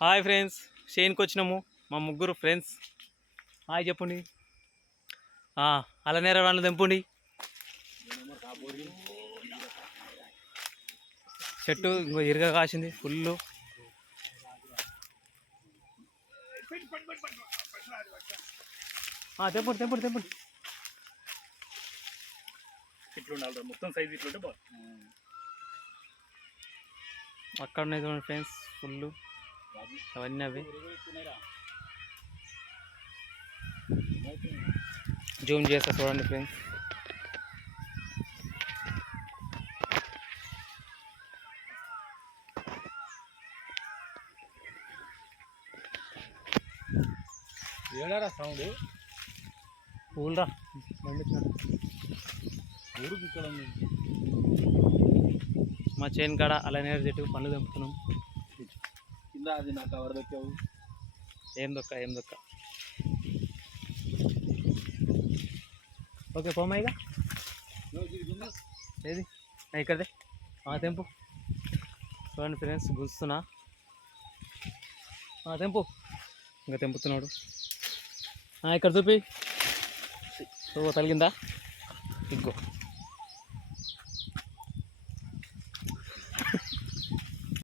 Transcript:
Hi friends, షేన్కి వచ్చినాము మా ముగ్గురు ఫ్రెండ్స్. హాయ్ చెప్పండి. అలనేర వాళ్ళు తెంపండి. చెట్టు ఇంకో ఇరుగా కాసింది ఫుల్. తెంపండి తెంపండి తెంపండి. ఇట్లా ఉండాలి మొత్తం సైజ్ ఇట్లుంటే అక్కడ ఉన్నాయి చూడండి ఫ్రెండ్స్, ఫుల్ అవన్నీ అవి. జూమ్ చేస్తా చూడండి ఫ్రెండ్స్. ఏడారా సౌండ్ పూలరా ఊరుకు ఇక్కడ ఉంది. మా చేను కాడ అలనేరు చెట్టు పనులు తెంపుతున్నాం. కింద అది నాకు కవర్ దొక్కావు. ఏం దొక్క ఓకే పోమాయిగా. ఏది ఇక్కడదే తెంపు. చూడండి ఫ్రెండ్స్, గుస్తున్నా. తెంపు. ఇంకా తెంపుతున్నాడు. ఇక్కడ చూపి. తలిగిందా? ఇగ్గో.